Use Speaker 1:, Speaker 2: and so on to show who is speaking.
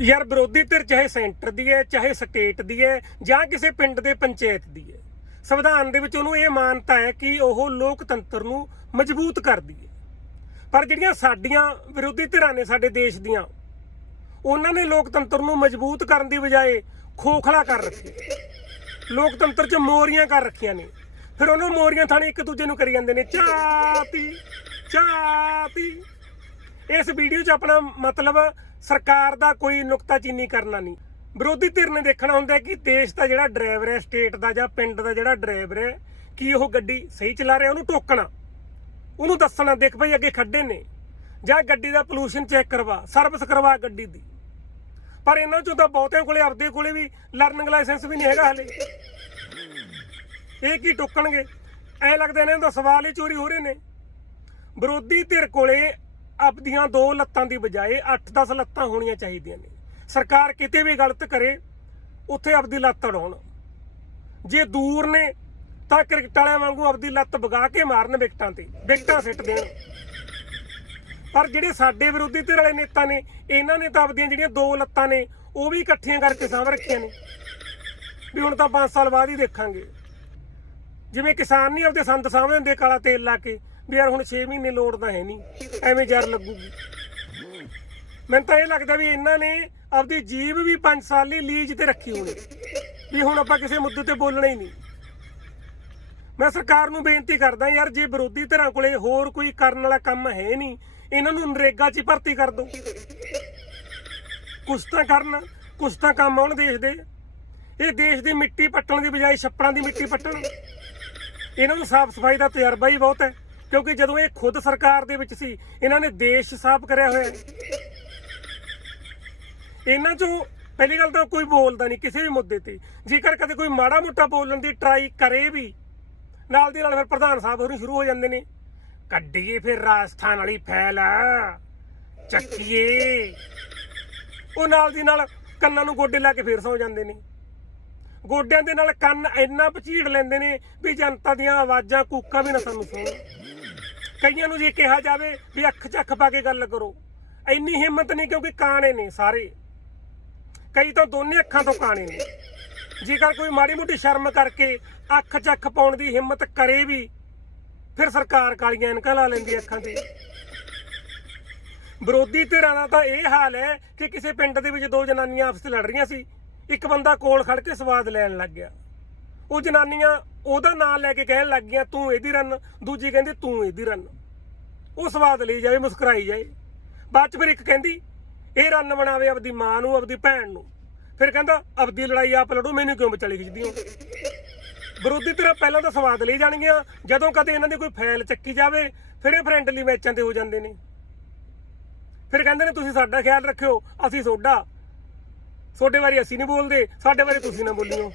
Speaker 1: ਯਾਰ ਵਿਰੋਧੀ ਧਿਰ ਚਾਹੇ ਸੈਂਟਰ ਦੀ ਹੈ, ਚਾਹੇ ਸਟੇਟ ਦੀ ਹੈ ਜਾਂ ਕਿਸੇ ਪਿੰਡ ਦੇ ਪੰਚਾਇਤ ਦੀ ਹੈ, ਸੰਵਿਧਾਨ ਦੇ ਵਿੱਚ ਉਹਨੂੰ ਇਹ ਮਾਨਤਾ ਹੈ ਕਿ ਉਹ ਲੋਕਤੰਤਰ ਨੂੰ ਮਜ਼ਬੂਤ ਕਰਦੀ ਹੈ। ਪਰ ਜਿਹੜੀਆਂ ਸਾਡੀਆਂ ਵਿਰੋਧੀ ਧਿਰਾਂ ਨੇ ਸਾਡੇ ਦੇਸ਼ ਦੀਆਂ, ਉਹਨਾਂ ਨੇ ਲੋਕਤੰਤਰ ਨੂੰ ਮਜ਼ਬੂਤ ਕਰਨ ਦੀ ਬਜਾਏ ਖੋਖਲਾ ਕਰ ਰੱਖੀ ਲੋਕਤੰਤਰ 'ਚ ਮੋਰੀਆਂ ਕਰ ਰੱਖੀਆਂ ਨੇ। ਫਿਰ ਉਹਨੂੰ ਮੋਰੀਆਂ ਥਾਣੇ ਇੱਕ ਦੂਜੇ ਨੂੰ ਕਰੀ ਜਾਂਦੇ ਨੇ, ਚਾਤੀ ਚਾਤੀ। ਇਸ ਵੀਡੀਓ 'ਚ ਆਪਣਾ ਮਤਲਬ ਸਰਕਾਰ ਦਾ ਕੋਈ ਨੁਕਤਾਚੀਨੀ ਕਰਨਾ ਨਹੀਂ। ਵਿਰੋਧੀ ਧਿਰ ਨੇ ਦੇਖਣਾ ਹੁੰਦਾ ਕਿ ਦੇਸ਼ ਦਾ ਜਿਹੜਾ ਡਰਾਈਵਰ ਹੈ, ਸਟੇਟ ਦਾ ਜਾਂ ਪਿੰਡ ਦਾ ਜਿਹੜਾ ਡਰਾਈਵਰ ਹੈ, ਕੀ ਉਹ ਗੱਡੀ ਸਹੀ ਚਲਾ ਰਿਹਾ, ਉਹਨੂੰ ਟੋਕਣਾ। ਉਹਨੂੰ ਦੱਸਣਾ, ਦੇਖ ਭਾਈ ਅੱਗੇ ਖੱਡੇ ਨੇ। ਜਾਂ ਗੱਡੀ ਦਾ ਪੋਲੂਸ਼ਨ ਚੈੱਕ ਕਰਵਾ ਸਰਵਿਸ ਕਰਵਾ ਗੱਡੀ ਦੀ। ਪਰ ਇਹਨਾਂ ਚੋਂ ਤਾਂ ਬਹੁਤਿਆਂ ਕੋਲੇ, ਆਪਦੇ ਕੋਲੇ ਵੀ ਲਰਨਿੰਗ ਲਾਇਸੈਂਸ ਵੀ ਨਹੀਂ ਹੈਗਾ ਹਲੇ। ਇਹ ਕੀ ਟੋਕਣਗੇ? ਐ ਲੱਗਦਾ ਇਹਨਾਂ ਦਾ ਸਵਾਲ ਹੀ ਚੋਰੀ ਹੋ ਰਹੇ ਨੇ। ਵਿਰੋਧੀ ਧਿਰ ਕੋਲੇ ਆਪਦੀਆਂ ਦੋ ਲੱਤਾਂ ਦੀ ਬਜਾਏ 8-10 ਲੱਤਾਂ ਹੋਣੀਆਂ ਚਾਹੀਦੀਆਂ ਨੇ। ਸਰਕਾਰ ਕਿਤੇ ਵੀ ਗਲਤ ਕਰੇ, ਉੱਥੇ ਆਪਦੀ ਲੱਤ ਅੜਾਉਣ। ਜੇ ਦੂਰ ਨੇ, ਤਾਂ ਕ੍ਰਿਕਟ ਵਾਲਿਆਂ ਵਾਂਗੂ ਆਪਦੀ ਲੱਤ ਵਗਾ ਕੇ ਮਾਰਨ ਵਿਕਟਾਂ ਤੇ, ਵਿਕਟਾਂ ਸਿੱਟ ਦੇਣ। ਪਰ ਜਿਹੜੇ ਸਾਡੇ ਵਿਰੋਧੀ ਧਿਰ ਵਾਲੇ ਨੇਤਾ ਨੇ, ਇਹਨਾਂ ਨੇ ਤਾਂ ਆਪਦੀਆਂ ਜਿਹੜੀਆਂ ਦੋ ਲੱਤਾਂ ਨੇ, ਉਹ ਵੀ ਇਕੱਠੀਆਂ ਕਰਕੇ ਸਾਂਭ ਰੱਖੀਆਂ ਨੇ। ਵੀ ਹੁਣ ਤਾਂ 5 ਸਾਲ ਬਾਅਦ ਹੀ ਦੇਖਾਂਗੇ। ਜਿਵੇਂ ਕਿਸਾਨ ਨਹੀਂ ਆਪਦੇ ਸੰਦ ਸਾਂਭ ਦਿੰਦੇ ਕਾਲਾ ਤੇਲ ਲਾ ਕੇ ਵੀ ਯਾਰ ਹੁਣ 6 ਮਹੀਨੇ ਲੋੜ ਤਾਂ ਹੈ ਨਹੀਂ, ਐਵੇਂ ਜ਼ਰ ਲੱਗੂਗੀ। ਮੈਨੂੰ ਤਾਂ ਇਹ ਲੱਗਦਾ ਵੀ ਇਹਨਾਂ ਨੇ ਆਪਦੀ ਜੀਬ ਵੀ 5 ਸਾਲ ਲਈ ਲੀਜ਼ ਤੇ ਰੱਖੀ ਹੋਣੀ, ਵੀ ਹੁਣ ਆਪਾਂ ਕਿਸੇ ਮੁੱਦੇ ਤੇ ਬੋਲਣਾ ਹੀ ਨਹੀਂ। ਮੈਂ ਸਰਕਾਰ ਨੂੰ ਬੇਨਤੀ ਕਰਦਾ ਯਾਰ, ਜੇ ਵਿਰੋਧੀ ਧਿਰਾਂ ਕੋਲੇ ਹੋਰ ਕੋਈ ਕਰਨ ਵਾਲਾ ਕੰਮ ਹੈ ਨਹੀਂ, ਇਹਨਾਂ ਨੂੰ ਨਰੇਗਾ 'ਚ ਹੀ ਭਰਤੀ ਕਰ ਦਿਓ ਕੁਛ ਤਾਂ ਕਰਨ, ਕੁਛ ਤਾਂ ਕੰਮ ਆਉਣ ਦੇਸ਼ ਦੇ। ਇਹ ਦੇਸ਼ ਦੀ ਮਿੱਟੀ ਪੱਟਣ ਦੀ ਬਜਾਏ ਛੱਪੜਾਂ ਦੀ ਮਿੱਟੀ ਪੱਟਣ। ਇਹਨਾਂ ਨੂੰ ਸਾਫ਼ ਸਫ਼ਾਈ ਦਾ ਤਜਰਬਾ ਹੀ ਬਹੁਤ ਹੈ। ਕਿਉਂਕਿ ਜਦੋਂ ਇਹ ਖੁਦ ਸਰਕਾਰ ਦੇ ਵਿੱਚ ਸੀ, ਇਹਨਾਂ ਨੇ ਦੇਸ਼ ਸਾਫ਼ ਕਰਿਆ ਹੋਇਆ ਇਹਨਾਂ ਚੋਂ ਪਹਿਲੀ ਗੱਲ ਤਾਂ ਕੋਈ ਬੋਲਦਾ ਨਹੀਂ ਕਿਸੇ ਵੀ ਮੁੱਦੇ ਤੇ। ਜੇਕਰ ਕਦੇ ਕੋਈ ਮਾੜਾ ਮੋਟਾ ਬੋਲਣ ਦੀ ਟਰਾਈ ਕਰੇ ਵੀ, ਨਾਲ ਦੀ ਨਾਲ ਫਿਰ ਪ੍ਰਧਾਨ ਸਾਹਿਬ ਹੋਰੀ ਸ਼ੁਰੂ ਹੋ ਜਾਂਦੇ ਨੇ। ਕੱਢੀਏ ਫਿਰ ਰਾਜਸਥਾਨ ਵਾਲੀ ਫੈਲ ਚੱਕੀਏ। ਉਹ ਨਾਲ ਦੀ ਨਾਲ ਕੰਨਾਂ ਨੂੰ ਗੋਡੇ ਲਾ ਕੇ ਫੇਰ ਸੌ ਜਾਂਦੇ ਨੇ। ਗੋਡਿਆਂ ਦੇ ਨਾਲ ਕੰਨ ਇੰਨਾ ਪਚੀੜ ਲੈਂਦੇ ਨੇ ਵੀ ਜਨਤਾ ਦੀਆਂ ਆਵਾਜ਼ਾਂ, ਕੂਕਾਂ ਵੀ ਨਾ ਸਾਨੂੰ ਸੁਣਨ। ਕਈਆਂ ਨੂੰ ਜੇ ਕਿਹਾ ਜਾਵੇ ਵੀ ਅੱਖ 'ਚ ਪਾ ਕੇ ਗੱਲ ਕਰੋ। ਇੰਨੀ ਹਿੰਮਤ ਨਹੀਂ ਕਿਉਂਕਿ ਕਾਣੇ ਨੇ ਸਾਰੇ। ਕਈ ਤਾਂ ਦੋਨੇ ਅੱਖਾਂ ਤੋਂ ਕਾਣੇ ਨੇ। ਜੇਕਰ ਕੋਈ ਮਾੜੀ ਮੋਟੀ ਸ਼ਰਮ ਕਰਕੇ ਅੱਖ ਚੱਖ ਪਾਉਣ ਦੀ ਹਿੰਮਤ ਕਰੇ ਵੀ, ਫਿਰ ਸਰਕਾਰ ਕਾਲੀਆਂ ਐਨਕਾਂ ਲਾ ਲੈਂਦੀ ਅੱਖਾਂ ਤੇ। ਵਿਰੋਧੀ ਧਿਰਾਂ ਦਾ ਤਾਂ ਇਹ ਹਾਲ ਹੈ ਕਿ ਕਿਸੇ ਪਿੰਡ ਦੇ ਵਿੱਚ ਦੋ ਜਨਾਨੀਆਂ ਆਪਸ ਵਿੱਚ ਲੜ ਰਹੀਆਂ ਸੀ। ਇੱਕ ਬੰਦਾ ਕੋਲ ਖੜ ਕੇ ਸਵਾਦ ਲੈਣ ਲੱਗ ਗਿਆ। ਉਹ ਜਨਾਨੀਆਂ ਉਹਦਾ ਨਾਂ ਲੈ ਕੇ ਕਹਿਣ ਲੱਗ ਗਈਆਂ, ਤੂੰ ਇਹਦੀ ਰਨ ਦੂਜੀ ਕਹਿੰਦੀ, ਤੂੰ ਇਹਦੀ ਰਨ ਉਹ ਸਵਾਦ ਲਈ ਜਾਵੇ, ਮੁਸਕਰਾਈ ਜਾਏ। ਬਾਅਦ ਚ ਫਿਰ ਇੱਕ ਕਹਿੰਦੀ, ਇਹ ਰਨ ਬਣਾਵੇ ਆਪਦੀ ਮਾਂ ਨੂੰ, ਆਪਦੀ ਭੈਣ ਨੂੰ। ਫਿਰ ਕਹਿੰਦਾ, ਆਪਦੀ ਲੜਾਈ ਆਪ ਲੜੋ, ਮੈਨੂੰ ਕਿਉਂ ਵਿਚਾਲੇ ਖਿੱਚਦੀ ਹੋ ਵਿਰੋਧੀ ਧਿਰਾਂ ਪਹਿਲਾਂ ਤਾਂ ਸਵਾਦ ਲਈ ਜਾਣਗੀਆਂ, ਜਦੋਂ ਕਦੇ ਇਹਨਾਂ ਦੀ ਕੋਈ ਫੈਲ ਚੱਕੀ ਜਾਵੇ, ਫਿਰ ਇਹ ਫਰੈਂਡਲੀ ਮੈਚਾਂ ਤੇ ਹੋ ਜਾਂਦੇ ਨੇ। ਫਿਰ ਕਹਿੰਦੇ ਨੇ, ਤੁਸੀਂ ਸਾਡਾ ਖਿਆਲ ਰੱਖਿਓ, ਅਸੀਂ ਤੁਹਾਡਾ ਤੁਹਾਡੇ ਬਾਰੇ ਅਸੀਂ ਨਹੀਂ ਬੋਲਦੇ, ਸਾਡੇ ਬਾਰੇ ਤੁਸੀਂ ਨਾ ਬੋਲਿਓ।